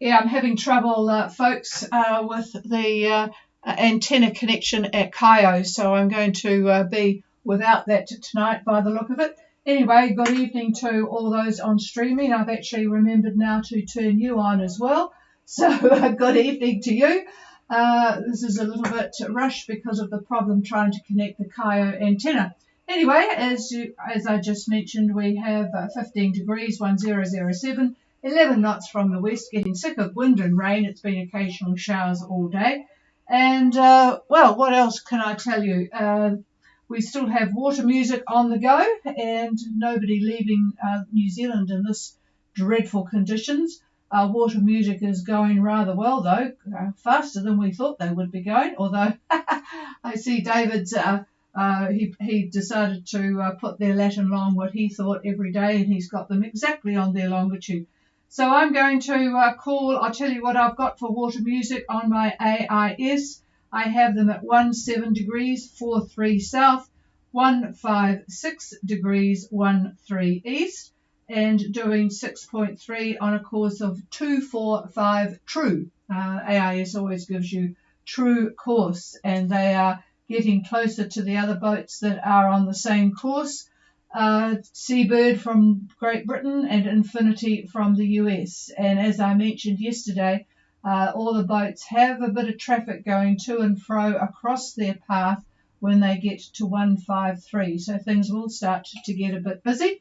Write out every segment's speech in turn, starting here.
Yeah, I'm having trouble, folks, with the antenna connection at Kaio, so I'm going to be without that tonight by the look of it. Anyway, good evening to all those on streaming. I've actually remembered now to turn you on as well, so good evening to you. This is a little bit rushed because of the problem trying to connect the Kaio antenna. Anyway, as I just mentioned, we have 15 degrees, 1007. 11 knots from the west, getting sick of wind and rain. It's been occasional showers all day. And, well, what else can I tell you? We still have water music on the go and nobody leaving New Zealand in this dreadful conditions. Water music is going rather well, though, faster than we thought they would be going, although I see David's... he decided to put their Latin long what he thought every day, and he's got them exactly on their longitude. So I'm going to I'll tell you what I've got for water music on my AIS. I have them at 17 degrees, 43 south, 156 degrees, 13 east, and doing 6.3 on a course of 245 true. AIS always gives you true course, and they are getting closer to the other boats that are on the same course. Seabird from Great Britain and Infinity from the US. And as I mentioned yesterday, all the boats have a bit of traffic going to and fro across their path when they get to 153. So things will start to get a bit busy.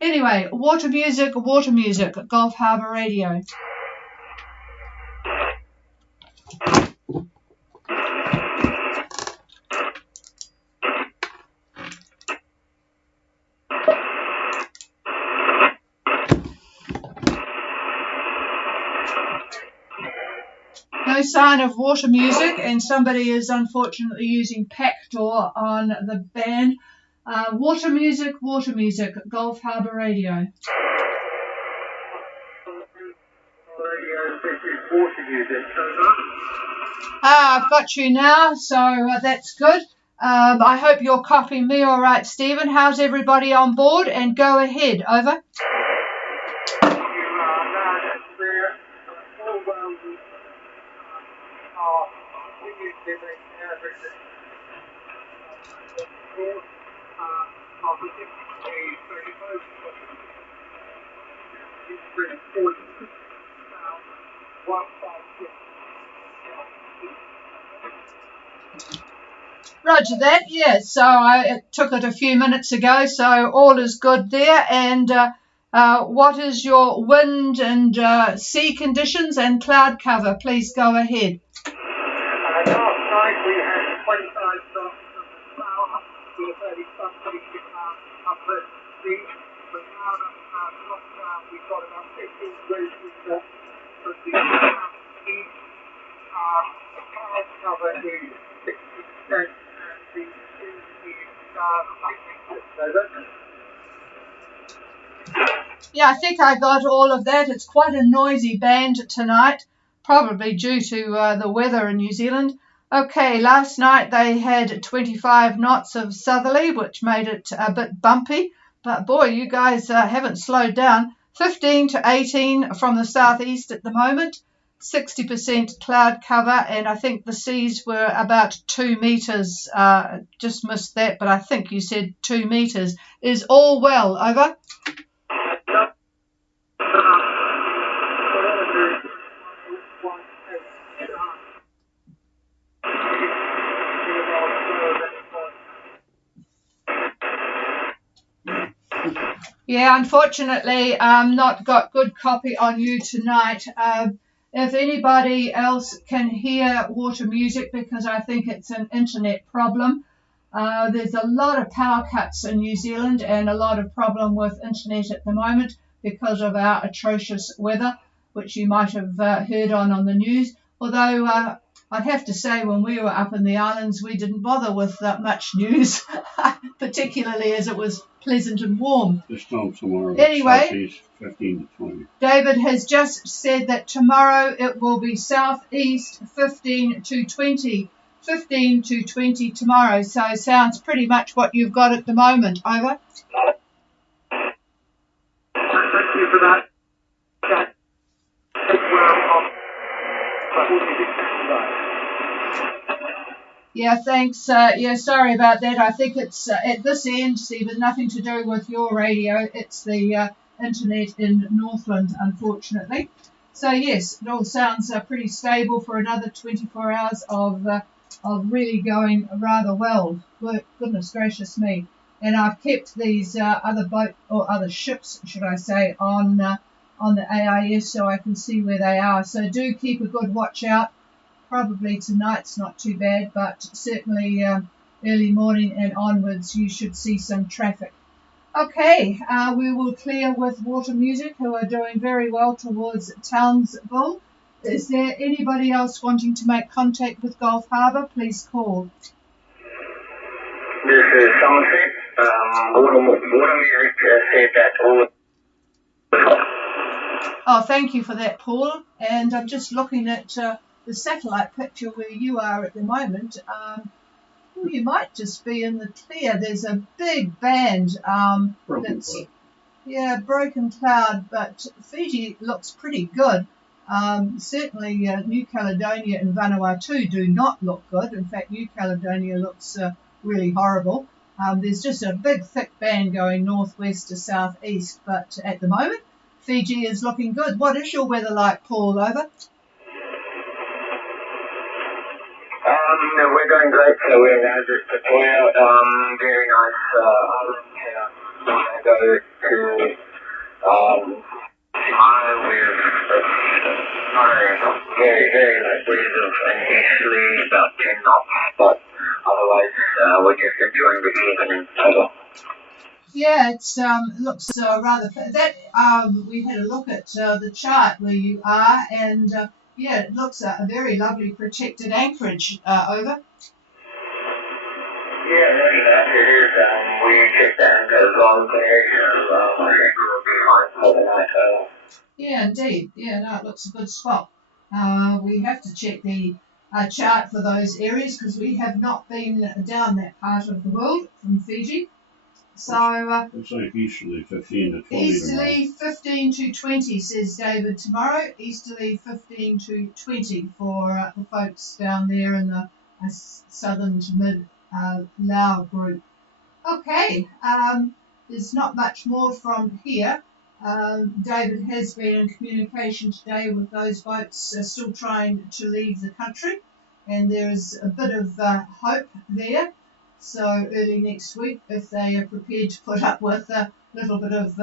Anyway, water music, Gulf Harbour Radio. No sign of water music, and somebody is unfortunately using Packdoor on the band. Water music, Gulf Harbour Radio. I've got you now, so that's good. I hope you're copying me all right, Stephen. How's everybody on board? And go ahead, over. Roger that, yeah. So I took it a few minutes ago, so all is good there. And what is your wind and sea conditions and cloud cover? Please go ahead. Last night we had 25 knots of the cloud with a fairly sunny upper sea, but now that we've got about 15 degrees from the east. The cloud cover is 60%. Yeah, I think I got all of that. It's quite a noisy band tonight, probably due to the weather in New Zealand. Okay, last night they had 25 knots of southerly, which made it a bit bumpy. But boy, you guys haven't slowed down. 15 to 18 from the southeast at the moment. 60% cloud cover, and I think the seas were about 2 meters. Just missed that, but I think you said 2 meters. Is all well, over? Yeah, unfortunately, not got good copy on you tonight. If anybody else can hear water music, because I think it's an internet problem, there's a lot of power cuts in New Zealand and a lot of problem with internet at the moment because of our atrocious weather, which you might have heard on the news. Although I'd have to say when we were up in the islands, we didn't bother with much news, particularly as it was pleasant and warm. This time tomorrow, anyway, 15 to 20. David has just said that tomorrow it will be southeast 15 to 20. 15 to 20 tomorrow, so sounds pretty much what you've got at the moment. Over. Thank you for that. Well, Yeah, thanks. Yeah, sorry about that. I think it's at this end, Stephen, nothing to do with your radio. It's the internet in Northland, unfortunately. So yes, it all sounds pretty stable for another 24 hours of really going rather well. Goodness gracious me! And I've kept these other boat or other ships, should I say, on the AIS so I can see where they are. So do keep a good watch out. Probably tonight's not too bad, but certainly early morning and onwards you should see some traffic. Okay, we will clear with Water Music, who are doing very well towards Townsville. Is there anybody else wanting to make contact with Gulf Harbour? Please call. This is Somerset. Water Music said that all. Oh, thank you for that, Paul. And I'm just looking at the satellite picture where you are at the moment. Well, you might just be in the clear. There's a big band. Broken Cloud. Yeah, Broken Cloud, but Fiji looks pretty good. Certainly New Caledonia and Vanuatu do not look good. In fact, New Caledonia looks really horrible. There's just a big thick band going northwest to southeast, but at the moment Fiji is looking good. What is your weather like, Paul? Over? We're going great. So we're now just deployed. Very nice island town. We're going to go to tomorrow with not a very light breeze of initially about 10 knots, but otherwise we're just enjoying the evening. Yeah, it looks rather that. We had a look at the chart where you are, and yeah, it looks a very lovely protected anchorage. Over. Yeah, really nice it is. We checked the anchor as well today, so I think we'll be fine for the night. Yeah, indeed. Yeah, no, it looks a good spot. We have to check the chart for those areas because we have not been down that part of the world from Fiji. So It's like easterly 15 to 20 easterly 15 to 20, says David tomorrow. Easterly 15 to 20 for the folks down there in the southern to mid Lao group. Okay, there's not much more from here. David has been in communication today with those boats still trying to leave the country, and there is a bit of hope there. So early next week, if they are prepared to put up with a little bit of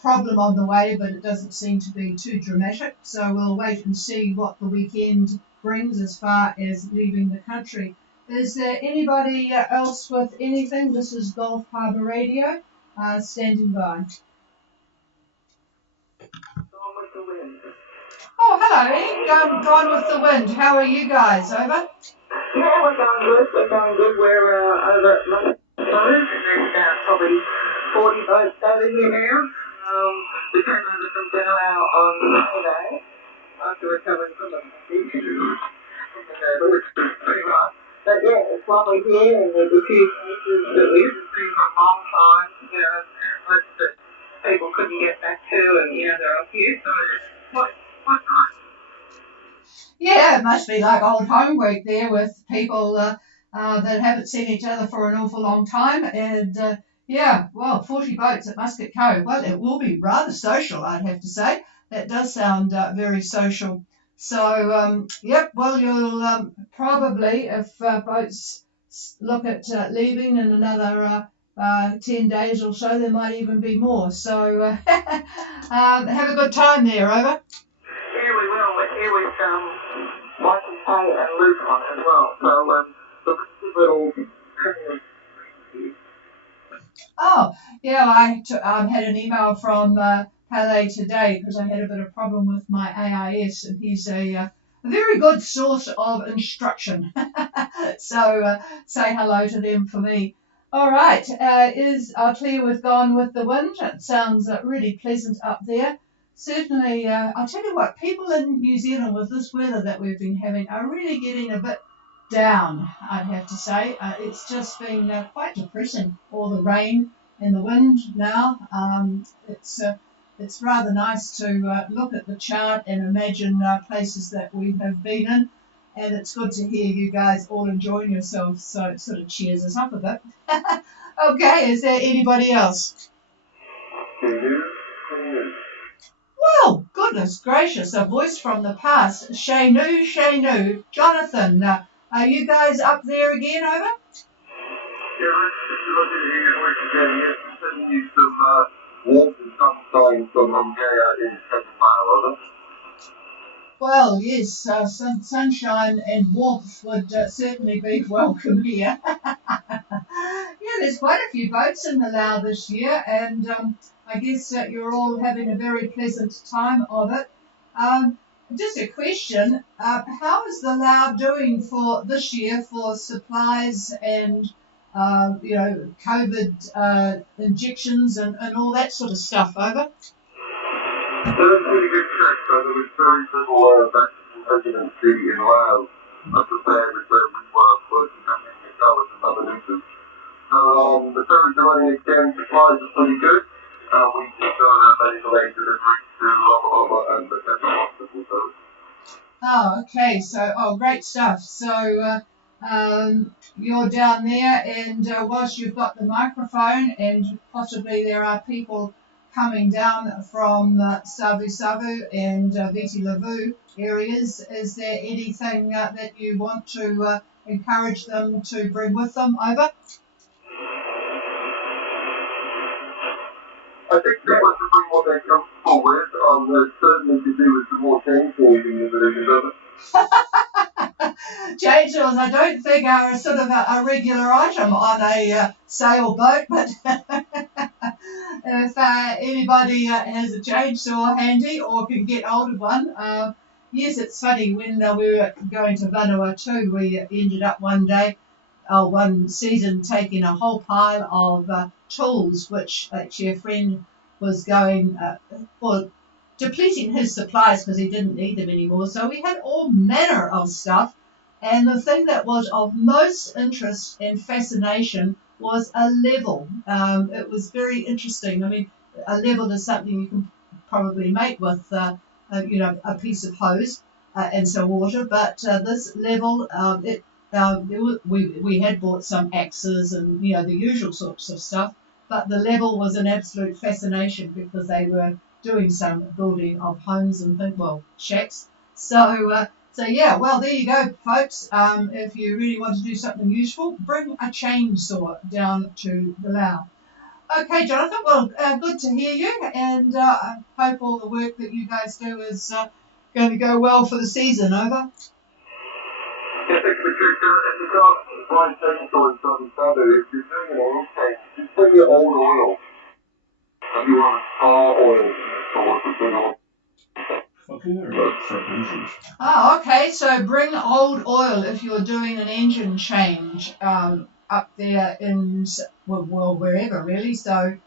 problem on the way, but it doesn't seem to be too dramatic. So we'll wait and see what the weekend brings as far as leaving the country. Is there anybody else with anything? This is Gulf Harbour Radio, standing by. Oh, hello, Gone with the Wind. How are you guys? Over? Yeah, we're going good. We're over at London Road, and there's probably 40 boats over here now. We came over from Genoa on Saturday after recovering from the beach, which was pretty nice. But yeah, it's lovely here, and there's a few places that we haven't seen for a long time. You know, most that people couldn't get back to, and they're up here, so it's quite nice. Yeah, it must be like old home week there with people that haven't seen each other for an awful long time. And yeah, well, 40 boats at Muscat Cove. Well, it will be rather social, I'd have to say. That does sound very social. So, yep, well, you'll probably, if boats look at leaving in another 10 days or so, there might even be more. So have a good time there, over. Yeah, we will. We're here with Michael Pay and Luke on as well. So, look, little. Oh, yeah, I had an email from Pele today because I had a bit of problem with my AIS, and he's a very good source of instruction. So say hello to them for me. All right, is our clear with Gone with the Wind? It sounds really pleasant up there. Certainly, I'll tell you what, people in New Zealand with this weather that we've been having are really getting a bit down, I'd have to say. It's just been quite depressing, all the rain and the wind now. It's it's rather nice to look at the chart and imagine places that we have been in. And it's good to hear you guys all enjoying yourselves, so it sort of cheers us up a bit. Okay, is there anybody else? Well, goodness gracious, a voice from the past. Shanu, Shanu. Jonathan, are you guys up there again, over? Yeah, if you look at it here, we can get it. Continue some warmth and sunshine from Hungary in second mile, over. Well, yes, some sunshine and warmth would certainly be welcome here. Yeah, there's quite a few boats in the Lao this year, and I guess you're all having a very pleasant time of it. Just a question, how is the Lao doing for this year for supplies and, COVID injections and all that sort of stuff, over? That's pretty good check, but there was very little hesitancy in Laos as compared with where we were working up in the Gulf and other nations. So the ferries are running again, supplies are pretty good. We just got a medical aid delivery to Oklahoma and the Central Hospital. So. Oh, okay. So, great stuff. So, you're down there, and whilst you've got the microphone, and possibly there are people coming down from Savu Savu and Viti Levu areas, is there anything that you want to encourage them to bring with them over? I think they want to bring what they're comfortable with. There's certainly to do with some more chainsaws in the village, doesn't it? Chainsaws, I don't think are sort of a regular item on a sailboat, but if anybody has a chainsaw handy or can get hold of one, yes, it's funny, when we were going to Vanuatu, we ended up one season taking a whole pile of tools, which actually a friend was going for depleting his supplies because he didn't need them anymore. So we had all manner of stuff. And the thing that was of most interest and fascination was a level. It was very interesting. I mean, a level is something you can probably make with, a piece of hose and some water. But this level, we had bought some axes and the usual sorts of stuff. But the level was an absolute fascination because they were doing some building of homes and shacks. So yeah, well, there you go, folks. If you really want to do something useful, bring a chainsaw down to the Lao. Okay, Jonathan, well, good to hear you, and I hope all the work that you guys do is going to go well for the season, over. If you got one chainsaw in some southern, if you're doing an oil change, just bring your old oil. If you want tar oil, or what's the thing on? Okay, or for engines. Oh, okay. So bring old oil if you're doing an engine change up there in wherever really. So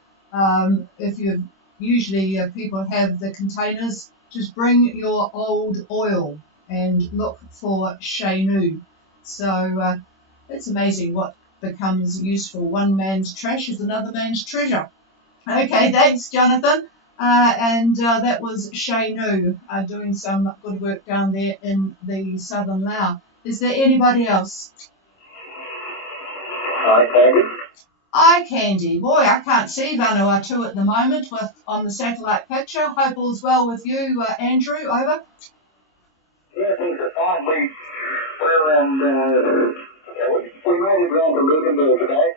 if you usually people have the containers, just bring your old oil and look for Shanu. So it's amazing what becomes useful. One man's trash is another man's treasure. Okay, thanks, Jonathan. And that was Shanu doing some good work down there in the southern Lao. Is there anybody else? Hi, Candy. Eye candy. Boy, I can't see Vanuatu at the moment on the satellite picture. Hope all's well with you, Andrew. Over. Yeah, things are fine. We made it around to Luganville today.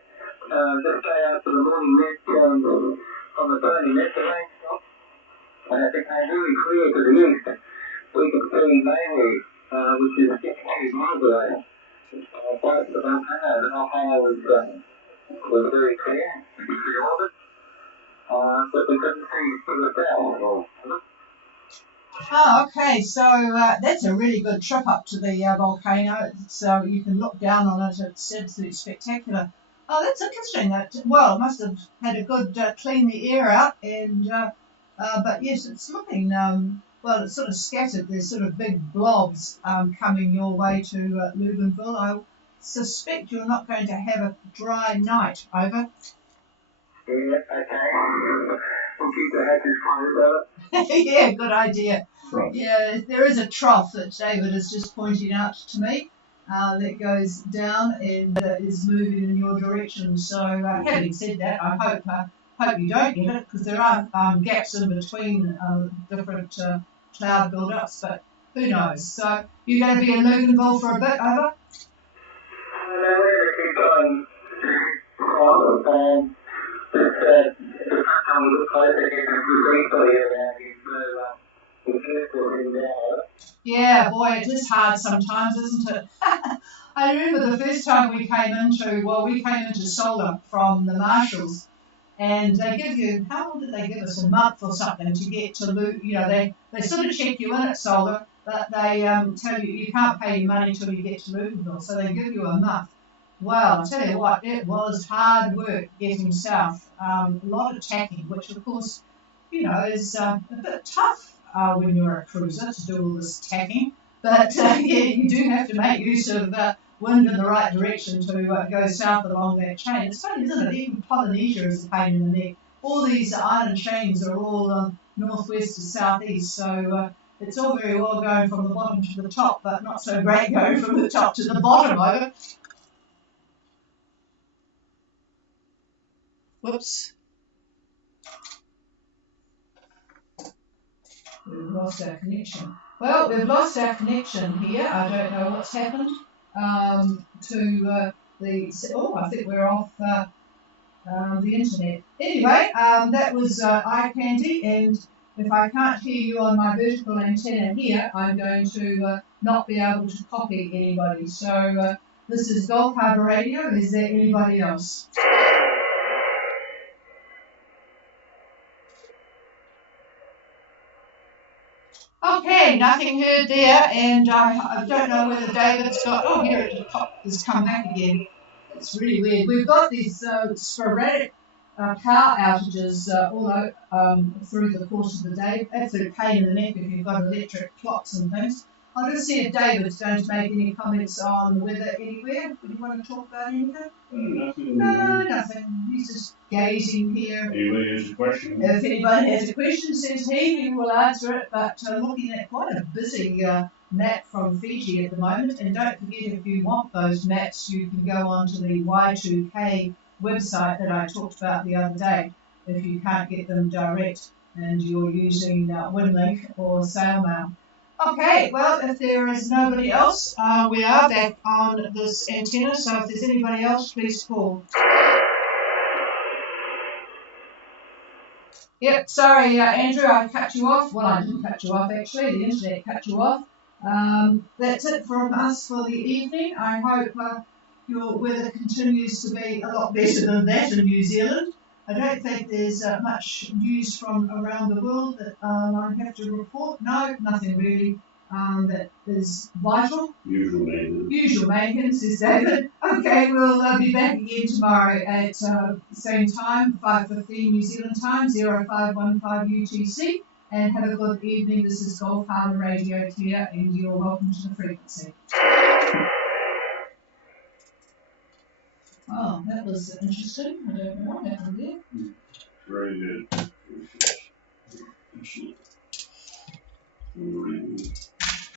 Just stay out for the morning mist on the Tony mist, the rain stopped. And it became really clear to the east. We could see Maywood, which is 62 miles away. Close to the volcano. The volcano was very clear. You could see all of it. But we couldn't see the south at all. Oh, okay. So that's a really good trip up to the volcano. So you can look down on it. It's absolutely spectacular. Oh, that's interesting. It must have had a good clean the air out. And but yes, it's looking it's sort of scattered. There's sort of big blobs coming your way to Luganville. I suspect you're not going to have a dry night. Over. Yeah, okay. We'll keep the hedges quiet there. Yeah, good idea. Trough. Yeah, there is a trough that David has just pointed out to me that goes down and is moving in your direction. So, having said that, I hope you don't get it because there are gaps in between different cloud build-ups, but who knows? So, you're going to be in Luganville for a bit, over? We're going to keep going on, just how we look closer to getting a few people here around here, so we're careful in there. Yeah, boy, it is hard sometimes, isn't it? I remember the first time we came into solar from the Marshalls, and they give you, how long did they give us? A month or something to get to they sort of check you in at solar, but they tell you can't pay your money till you get to Luganville, so they give you a month. Well, I'll tell you what, it was hard work getting south. A lot of tacking, which of course, is a bit tough when you're a cruiser to do all this tacking. But yeah, you do have to make use of wind in the right direction to go south along that chain. It's funny, isn't it? Even Polynesia is a pain in the neck. All these island chains are all northwest to southeast, so it's all very well going from the bottom to the top, but not so great going from the top to the bottom, over. Whoops. We've lost our connection. Well, we've lost our connection here. I don't know what's happened to the... Oh, I think we're off the internet. Anyway, that was eye candy, and if I can't hear you on my vertical antenna here, I'm going to not be able to copy anybody. So this is Gulf Harbour Radio. Is there anybody else? Okay, nothing heard there, and I don't know whether David's got... Oh, here it has come back again. It's really weird. We've got these sporadic power outages all through the course of the day. Absolute pain in the neck if you've got electric clocks and things. I'll just see if David's going to make any comments on the weather anywhere. Would you want to talk about anything? Nothing. No, nothing. He's just gazing here. Anybody has a question? If anybody has a question, says he will answer it. But looking at quite a busy map from Fiji at the moment. And don't forget, if you want those maps, you can go onto the Y2K website that I talked about the other day. If you can't get them direct and you're using WinLink or SailMail. Okay, well, if there is nobody else, we are back on this antenna, so if there's anybody else, please call. Yep, sorry, Andrew, I cut you off. Well, I didn't cut you off, actually. The internet cut you off. That's it from us for the evening. I hope your weather continues to be a lot better than that in New Zealand. I don't think there's much news from around the world that I have to report. No, nothing really that is vital. Usual maintenance. Usual maintenance, says David. Okay, we'll be back again tomorrow at same time, 5:15 New Zealand time, 0515 UTC. And have a good evening. This is Gulf Harbour Radio here, and you're welcome to the frequency. Oh, that was interesting. I don't know what happened there. Very good. Very good.